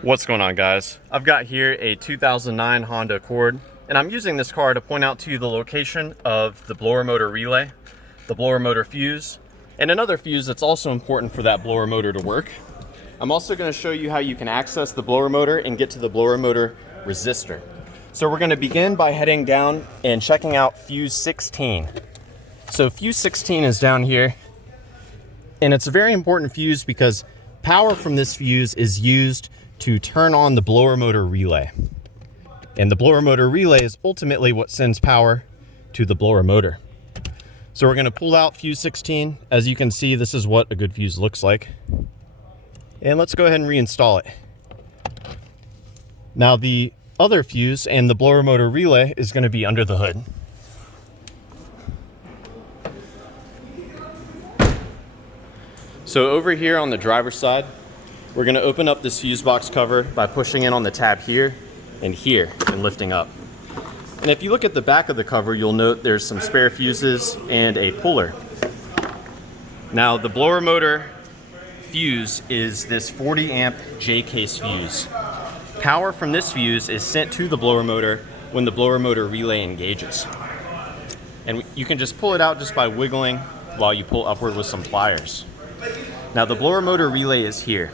What's going on, guys? I've got here a 2009 Honda Accord, and I'm using this car to point out to you the location of the blower motor relay, the blower motor fuse, and another fuse that's also important for that blower motor to work. I'm also going to show you how you can access the blower motor and get to the blower motor resistor. So we're going to begin by heading down and checking out fuse 16. So fuse 16 is down here, and it's a very important fuse because power from this fuse is used to turn on the blower motor relay. And the blower motor relay is ultimately what sends power to the blower motor. So we're going to pull out fuse 16. As you can see, this is what a good fuse looks like. And let's go ahead and reinstall it. Now the other fuse and the blower motor relay is going to be under the hood. So over here on the driver's side, we're going to open up this fuse box cover by pushing in on the tab here and lifting up. And if you look at the back of the cover, you'll note there's some spare fuses and a puller. Now the blower motor fuse is this 40 amp J-case fuse. Power from this fuse is sent to the blower motor when the blower motor relay engages. And you can just pull it out just by wiggling while you pull upward with some pliers. Now the blower motor relay is here.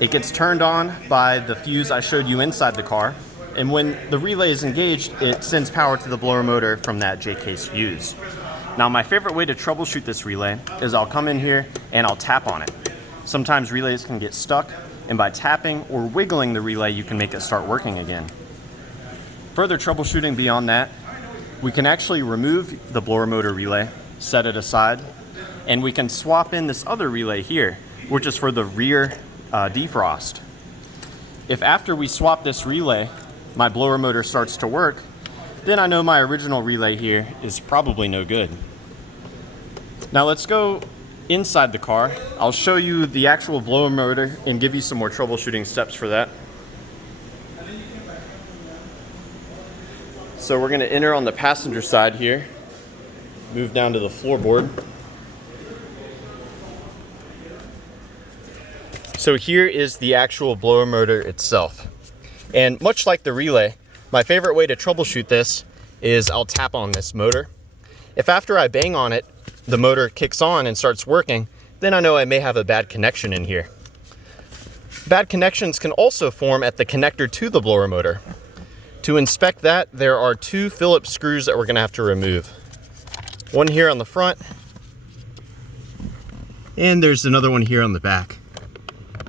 It gets turned on by the fuse I showed you inside the car, and when the relay is engaged, it sends power to the blower motor from that J-case fuse. Now my favorite way to troubleshoot this relay is I'll come in here and I'll tap on it. Sometimes relays can get stuck, and by tapping or wiggling the relay, you can make it start working again. Further troubleshooting beyond that, we can actually remove the blower motor relay, set it aside, and we can swap in this other relay here, which is for the rear defrost. If after we swap this relay, my blower motor starts to work, then I know my original relay here is probably no good. Now let's go inside the car. I'll show you the actual blower motor and give you some more troubleshooting steps for that. So we're going to enter on the passenger side here, move down to the floorboard. So here is the actual blower motor itself. And much like the relay, my favorite way to troubleshoot this is I'll tap on this motor. If after I bang on it, the motor kicks on and starts working, then I know I may have a bad connection in here. Bad connections can also form at the connector to the blower motor. To inspect that, there are two Phillips screws that we're going to have to remove. One here on the front, and there's another one here on the back.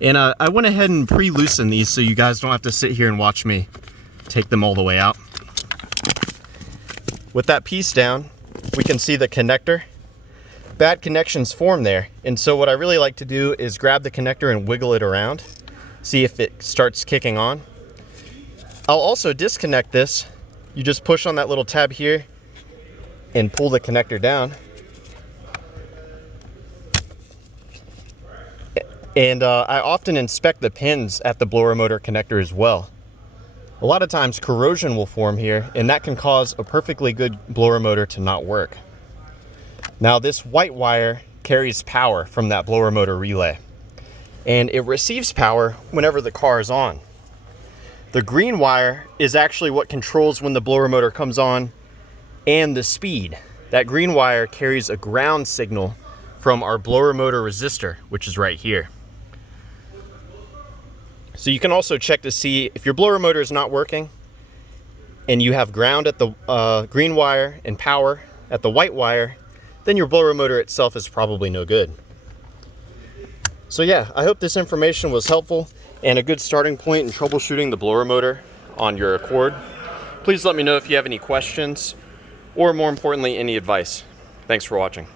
And I went ahead and pre-loosened these so you guys don't have to sit here and watch me take them all the way out. With that piece down, we can see the connector. Bad connections form there. And so what I really like to do is grab the connector and wiggle it around, see if it starts kicking on. I'll also disconnect this. You just push on that little tab here and pull the connector down. And I often inspect the pins at the blower motor connector as well. A lot of times corrosion will form here, and that can cause a perfectly good blower motor to not work. Now this white wire carries power from that blower motor relay, and it receives power whenever the car is on. The green wire is actually what controls when the blower motor comes on and the speed. That green wire carries a ground signal from our blower motor resistor, which is right here. So you can also check to see if your blower motor is not working and you have ground at the green wire and power at the white wire, then your blower motor itself is probably no good. So yeah, I hope this information was helpful and a good starting point in troubleshooting the blower motor on your Accord. Please let me know if you have any questions or, more importantly, any advice. Thanks for watching.